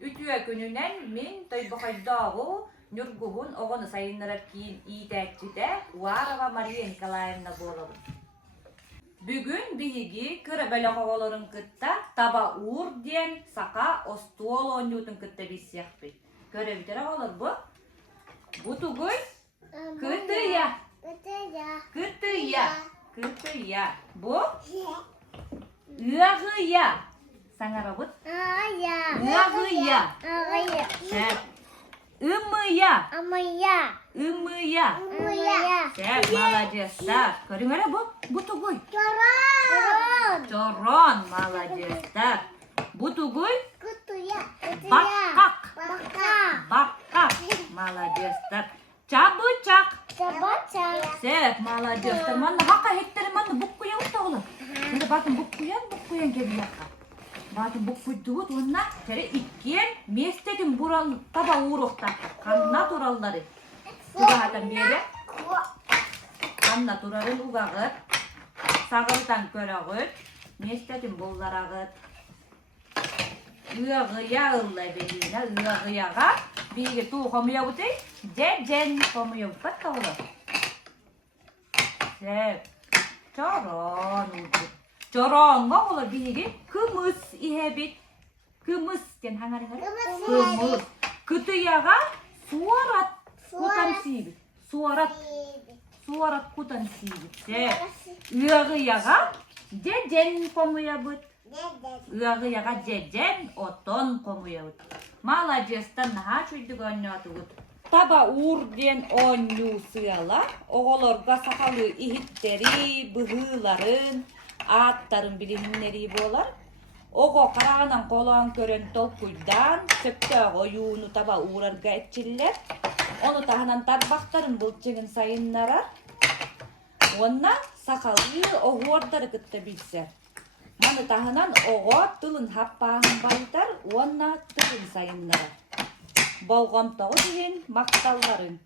Ütüye gününen min Toybakaydağı Nurgul'un oğunu sayınlarak kiyin iyitekçide Uarova Maria Nikolaevna bolalım. Bugün bihigi kırabele havaların kıtta taba uğur diyen saka ostuol oynuyordun kıtta bisyakbi. Görebilir olur bu. Bu tugul kıtıya. Kıtıya. Bu ıgıya. Sana robot. Igıya. Ümüya. Sen malacestar. Görün bu tugul. Çoron malacestar. Bu tugul bakak. Malacestar. Çabucak. Sen malacestar. Manna haka hektere manna bukkuya usta oğlum. Şimdi bakın bukkuyan gibi yakar. Bakın bukkuyduğu onunla tere ikiyen mestetin bural taba uğrukta. Kan naturalları. Uğrağıdan beri. Kan naturalın uğrağıt. Sağıldan körağıt. Mestetin bollarağıt. Iğıya ıllay belirine. Iğıyağa. Bilgi tuğ komuya buti. Cen komuya buti. Oğlum. Sen. Çoron uğrağıt. Çoronga ola bilgi kımız ihebit. Kımız den hangarı. Kımız. Kıtıyaga suarat kutan sibit. Suarat kutan sibit. Iğıyaga cecen komuya but. Iğıyaga cecen oton komuya but. Malacestan naha çuyduk oynatı but. Taba uğur den oynu sıyala. Oğolorga sakalı ihitteri, bıhıların, atların bilimleri bolar. Ogo karağınan kolan kören tolkuydan söpte oyunu taba uğrarga etçiller. Onu tahanan tarbakların bulçegin sayınlara. Onna sakalı oğordarı kıtta bilser. Manı tahanan oğo tılın happağın baytar. Onna tılın sayınlara. Bolgam tağı diyen maktalların.